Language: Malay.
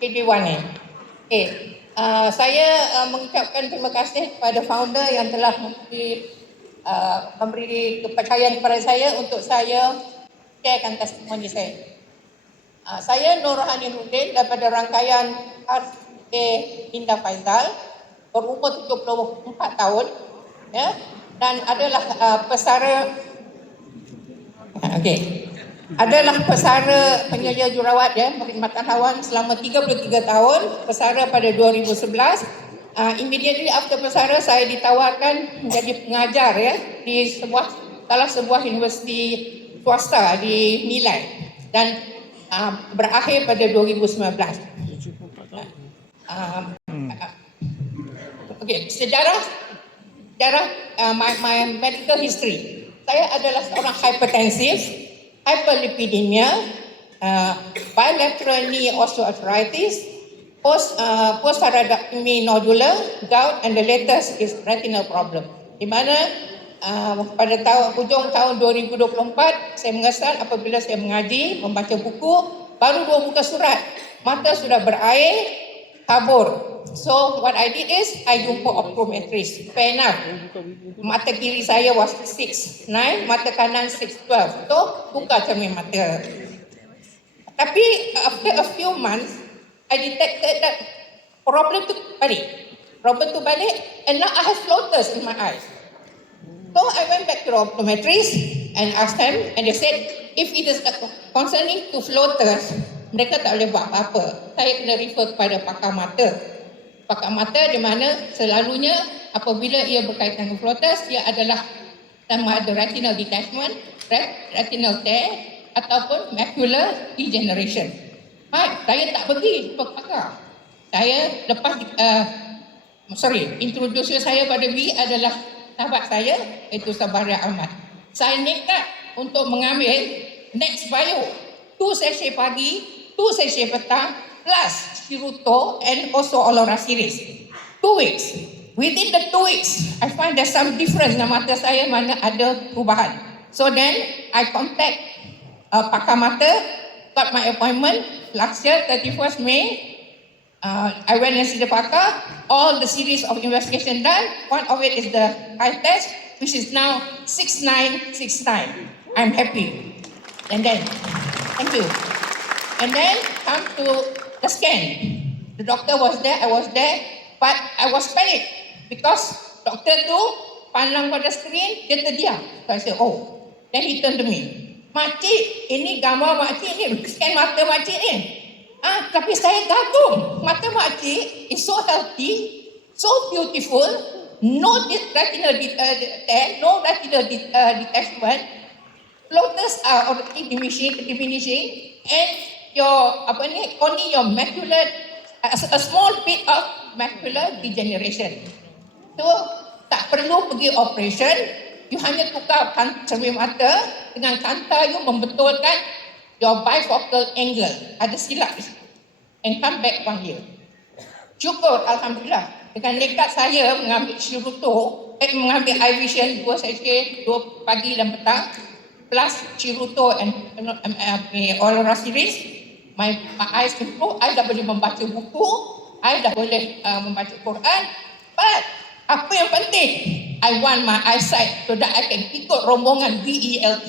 KD1 ni. Okay. Saya mengucapkan terima kasih kepada founder yang telah memberi kepercayaan kepada saya untuk saya sharekan testimoni saya. Saya Nur Rohani Nurdin daripada rangkaian RA Indah Faizal, berumur 74 tahun, ya, dan adalah pesara penyelia jurawat, ya, perkhidmatan haiwan selama 33 tahun, pesara pada 2011. Immediately after pesara, saya ditawarkan menjadi pengajar, ya, di salah sebuah universiti swasta di Milai, dan berakhir pada 2019. Sejarah my medical history. Saya adalah seorang hypertensif, hyperlipidemia, bilateral knee osteoarthritis, post-hydradectomy nodular, gout, and the latest is retinal problem. Di mana pada hujung tahun 2024, saya mengesal apabila saya mengaji, membaca buku, baru 2 muka surat, mata sudah berair, kabur. So what I did is, I jumpa optometrist. Fair enough. Mata kiri saya was 6/9, mata kanan 6/12. So, tukar cermin mata. Tapi, after a few months, I detected that problem tu balik, and now I have floaters in my eyes. So, I went back to the optometrist and asked them, and they said, if it is concerning to floaters, mereka tak boleh buat apa-apa. Saya kena refer kepada pakar mata. Pakar mata di mana selalunya apabila ia berkaitan dengan floaters, ia adalah sama ada retinal detachment, retinal tear, ataupun macular degeneration. Saya tak pergi ke pakar. Saya lepas introducer saya pada B adalah sahabat saya, iaitu Sabaria Ahmad. Saya nekat untuk mengambil Next Bio, 2 sesi pagi, 2 sesi petang, plus Shiruto and also Olora series. 2 weeks. Within the 2 weeks, I find there's some difference dalam mata saya, mana ada perubahan. So then, I contact pakar mata, got my appointment last year, 31st May. I went and see the pakar, all the series of investigation done. One of it is the eye test, which is now 6969. I'm happy. And then, thank you. And then, come to the scan. The doctor was there, I was there, but I was panicked because doktor tu pandang pada skrin, dia terdiam. So I said, oh. Then he turned to me. Makcik, ini gambar makcik ni, scan mata makcik ni. Tapi saya kagum. Mata makcik is so healthy, so beautiful, no retinal tear, no retinal detachment. Floaters are already diminishing, and only your macular, a small bit of macular degeneration. So, tak perlu pergi operation, you hanya tukar cermin mata dengan kanta you membetulkan your bifocal angle. Ada silap and come back 1 year. Syukur, Alhamdulillah. Dengan nekat saya mengambil Shiruto, mengambil eye vision 2 sesi, 2 pagi dan petang, plus Shiruto and Olora series, my eyes improve. I dah boleh membaca buku, I dah boleh membaca Quran. But apa yang penting, I want my eyesight so that I can ikut rombongan BELT.